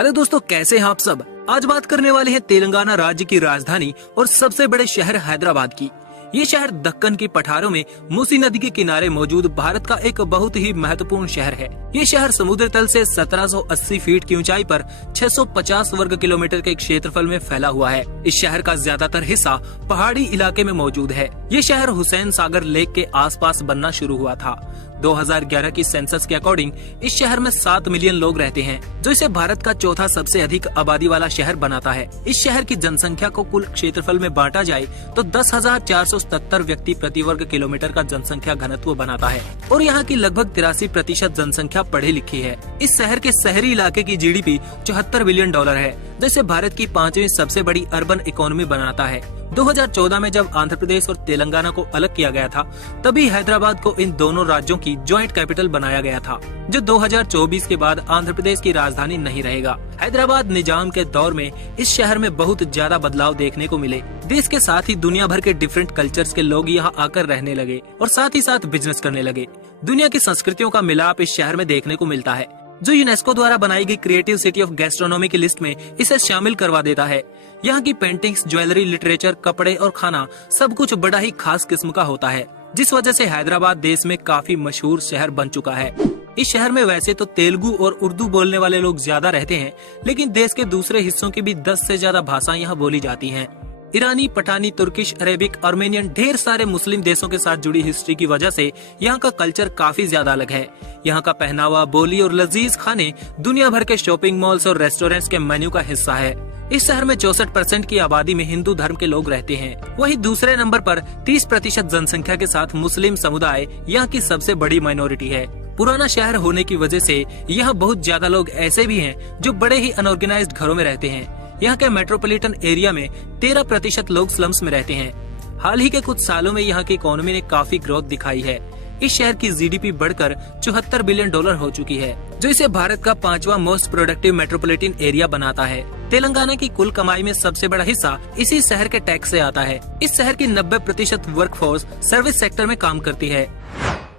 Hello दोस्तों, कैसे हैं आप सब। आज बात करने वाले हैं तेलंगाना राज्य की राजधानी और सबसे बड़े शहर हैदराबाद की। ये शहर दक्कन की पठारों में मूसी नदी के किनारे मौजूद भारत का एक बहुत ही महत्वपूर्ण शहर है। ये शहर समुद्र तल से 1780 फीट की ऊंचाई पर 650 वर्ग किलोमीटर के क्षेत्रफल में फैला हुआ है। इस शहर का ज्यादातर हिस्सा पहाड़ी इलाके में मौजूद है। ये शहर हुसैन सागर लेक के आसपास बनना शुरू हुआ था। 2011 की सेंसस के अकॉर्डिंग इस शहर में 7 मिलियन लोग रहते हैं, जो इसे भारत का चौथा सबसे अधिक आबादी वाला शहर बनाता है। इस शहर की जनसंख्या को कुल क्षेत्रफल में बांटा जाए तो 10,477 व्यक्ति प्रति वर्ग किलोमीटर का जनसंख्या घनत्व बनाता है और यहाँ की लगभग 83% जनसंख्या पढ़ी लिखी है। इस शहर के शहरी इलाके की जीडीपी 74 बिलियन डॉलर है, जिसे भारत की 5वीं सबसे बड़ी अर्बन इकोनॉमी बनाता है। 2014 में जब आंध्र प्रदेश और तेलंगाना को अलग किया गया था, तभी हैदराबाद को इन दोनों राज्यों की जॉइंट कैपिटल बनाया गया था, जो 2024 के बाद आंध्र प्रदेश की राजधानी नहीं रहेगा। हैदराबाद निजाम के दौर में इस शहर में बहुत ज्यादा बदलाव देखने को मिले। देश के साथ ही दुनिया भर के डिफरेंट कल्चर्स के लोग यहाँ आकर रहने लगे और साथ ही साथ बिजनेस करने लगे। दुनिया की संस्कृतियों का मिलाप इस शहर में देखने को मिलता है, जो यूनेस्को द्वारा बनाई गई क्रिएटिव सिटी ऑफ गैस्ट्रोनॉमी की लिस्ट में इसे शामिल करवा देता है। यहाँ की पेंटिंग्स, ज्वेलरी, लिटरेचर, कपड़े और खाना सब कुछ बड़ा ही खास किस्म का होता है, जिस वजह से हैदराबाद देश में काफी मशहूर शहर बन चुका है। इस शहर में वैसे तो तेलुगु और उर्दू बोलने वाले लोग ज्यादा रहते हैं, लेकिन देश के दूसरे हिस्सों की भी 10 से ज्यादा भाषाएं यहाँ बोली जाती हैं। ईरानी, पठानी, तुर्किश, अरेबिक, आर्मेनियन, ढेर सारे मुस्लिम देशों के साथ जुड़ी हिस्ट्री की वजह से यहाँ का कल्चर काफी ज्यादा अलग है। यहाँ का पहनावा, बोली और लजीज खाने दुनिया भर के शॉपिंग मॉल्स और रेस्टोरेंट्स के मेन्यू का हिस्सा है। इस शहर में 64% की आबादी में हिंदू धर्म के लोग रहते हैं। वहीं दूसरे नंबर पर 30% जनसंख्या के साथ मुस्लिम समुदाय यहाँ की सबसे बड़ी माइनॉरिटी है। पुराना शहर होने की वजह से यहाँ बहुत ज्यादा लोग ऐसे भी हैं जो बड़े ही अनऑर्गेनाइज्ड घरों में रहते हैं। यहाँ के मेट्रोपॉलिटन एरिया में 13% लोग स्लम्स में रहते हैं। हाल ही के कुछ सालों में यहाँ की इकोनॉमी ने काफी ग्रोथ दिखाई है। इस शहर की जीडीपी बढ़कर 74 बिलियन डॉलर हो चुकी है, जो इसे भारत का 5वां मोस्ट प्रोडक्टिव मेट्रोपॉलिटन एरिया बनाता है। तेलंगाना की कुल कमाई में सबसे बड़ा हिस्सा इसी शहर के टैक्स से आता है। इस शहर की 90% वर्कफोर्स सर्विस सेक्टर में काम करती है।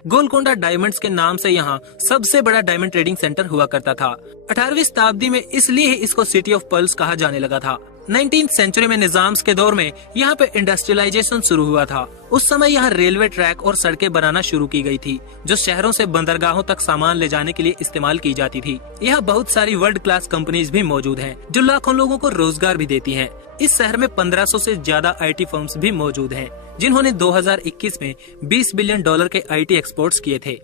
गोलकोंडा डायमंड्स के नाम से यहाँ सबसे बड़ा डायमंड ट्रेडिंग सेंटर हुआ करता था। 18वीं शताब्दी में इसलिए ही इसको सिटी ऑफ पर्ल्स कहा जाने लगा था। 19th सेंचुरी में निजाम्स के दौर में यहाँ पे इंडस्ट्रियलाइजेशन शुरू हुआ था। उस समय यहाँ रेलवे ट्रैक और सड़कें बनाना शुरू की गई थी, जो शहरों से बंदरगाहों तक सामान ले जाने के लिए इस्तेमाल की जाती थी। यहाँ बहुत सारी वर्ल्ड क्लास कंपनीज भी मौजूद हैं, जो लाखों लोगों को रोजगार भी देती हैं। इस शहर में 1500 से ज्यादा IT फर्म्स भी मौजूद हैं, जिन्होंने 2021 में 20 बिलियन डॉलर के IT एक्सपोर्ट्स किए थे।